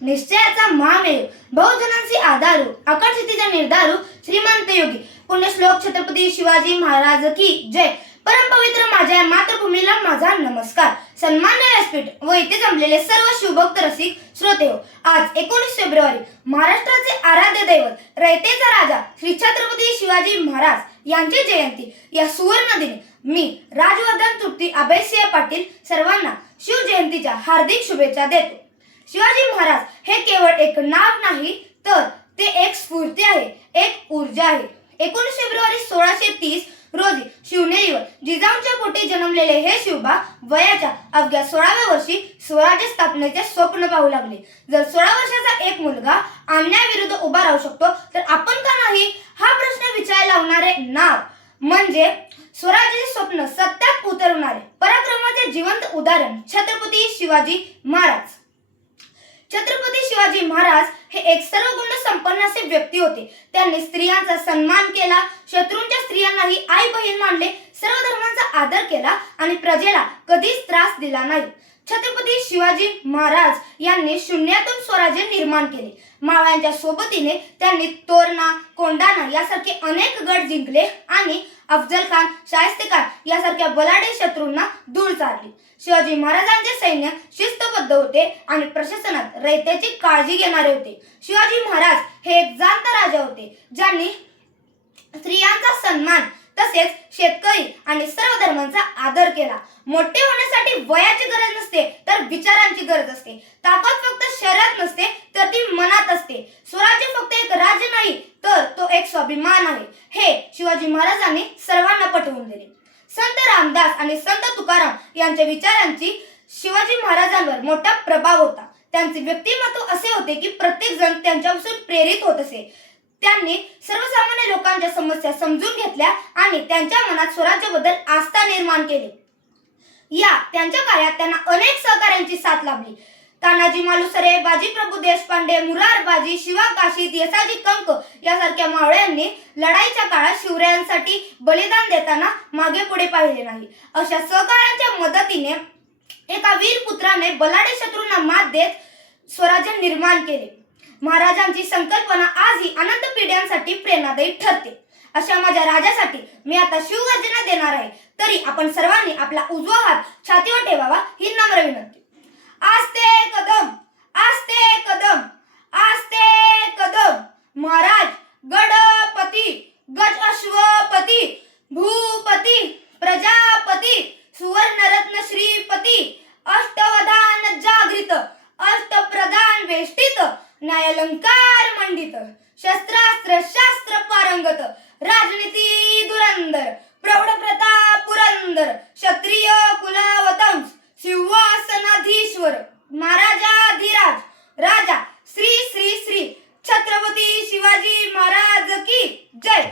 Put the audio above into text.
निश्चयाचा महामेरू, बहुजनांची आधारू, आकर्षितीचा निर्धारू, श्रीमंत योगी, पुण्यश्लोक छत्रपती शिवाजी महाराज की जय. परमपवित्र माझ्या मातृभूमीला माझा नमस्कार. सन्मान्य व्यासपीठ व इथे जमलेले सर्व शिवभक्त रसिक श्रोतेहो, आज 19 फेब्रुवारी महाराष्ट्राचे आराध्य दैवत रयतेचा राजा श्री छत्रपती शिवाजी महाराज यांची जयंती. या सुवर्ण दिनी मी राजवर्धन तृप्ती अभयसिंह पाटील सर्वांना शिव जयंतीच्या हार्दिक शुभेच्छा देतो. शिवाजी महाराज हे केवळ एक नाव नाही, तर ते एक स्फूर्ती आहे, एक ऊर्जा आहे. 19 फेब्रुवारी 1630 रोजी शिवनेरीवर जिजाऊंच्या पोटी जन्मलेले हे शिवबा वयाच्या अवघ्या 16व्या वर्षी स्वराज्य स्थापनेचे स्वप्न पाहू लागले. जर 16 वर्षाचा एक मुलगा अन्यायाविरुद्ध उभा राहू शकतो, तर आपण का नाही, हा प्रश्न विचारायला लावणारे नाव म्हणजे स्वराज्याचे स्वप्न सत्यात उतरवणारे पराक्रमाचे जिवंत उदाहरण छत्रपती शिवाजी महाराज. छत्रपती शिवाजी महाराज हे एक सर्वगुण संपन्न असे व्यक्ती होते. त्यांनी स्त्रियांचा सन्मान केला, शत्रूंच्या स्त्रियांनाही आई बहीण मानले, सर्व धर्मांचा आदर केला आणि प्रजेला कधीच त्रास दिला नाही. छत्रपती शिवाजी महाराज यांनी शून्यातून स्वराज्य निर्माण केले. मावळ्यांच्या सोबतीने त्यांनी तोरणा, कोंढाणा यासारखे अनेक गड जिंकले आणि अफजल खान, शाहिस्तेखान यासारख्या बलाढ्य शत्रूंना धूळ चारली. शिवाजी महाराजांचे सैन्य शिस्तबद्ध होते आणि प्रशासनात रयतेची काळजी घेणारे होते. शिवाजी महाराज हे एक जाणता राजा होते, ज्यांनी स्त्रियांचा सन्मान तसेच शेतकरी आणि सर्व धर्मांचा आदर केला. मोठे होण्यासाठी वयाची गरज नसते, तर विचारांची गरज असते. ताकद फक्त शरीरात नसते, तर ती मनात असते. स्वराज्य फक्त एक राज्य नाही, तर तो एक स्वाभिमान आहे, हे शिवाजी महाराजांनी सर्वांना पटवून दिले. संत रामदास आणि संत तुकाराम यांच्या विचारांची शिवाजी महाराजांवर मोठा प्रभाव होता. त्यांचे व्यक्तिमत्व असे होते की प्रत्येक जण त्यांच्यापासून प्रेरित होत असे. त्यांनी सर्वसामान्य लोकांच्या समस्या समजून घेतल्या आणि त्यांच्या मनात स्वराज्याबद्दल आस्था निर्माण केली. या त्यांच्या कार्यात त्यांना अनेक सहकाऱ्यांची साथ लाभली. तानाजी मालुसरे, बाजीप्रभू देशपांडे, मुरारबाजी, शिवा काशीद, यसाजी कंक यासारख्या मावळ्यांनी लढाईच्या काळात शिवरायांसाठी बलिदान देताना मागे पुढे पाहिले नाही. अशा सहकाऱ्यांच्या मदतीने एका वीर पुत्राने बलाढ्य शत्रूंना मात देत स्वराज्य निर्माण केले. महाराजांची संकल्पना आजही अनंत पिढ्यांसाठी प्रेरणादायी ठरते. अशा माझ्या राजासाठी मी आता शिवगर्जना देणार आहे, तरी आपण सर्वांनी आपला उजवा हात छातीवर ठेवावा ही नम्र विनंती. आस्ते कदम, आस्ते कदम, आस्ते कदम. महाराज गडपती, गज अश्वपती, भूपती, प्रजापती, सुवर्णरत्न श्रीपती, अष्टवधान जागृत, अष्टप्रधान वेष्टित, न्यायालंकार मंडित, शस्त्रास्त्र शास्त्र पारंगत, राजनीती धुरंधर, प्रौढ प्रताप पुरंदर, क्षत्रिय कुलावतंस, सिंहासनाधीश्वर, महाराजाधिराज, राजा श्री श्री श्री छत्रपती शिवाजी महाराज की जय.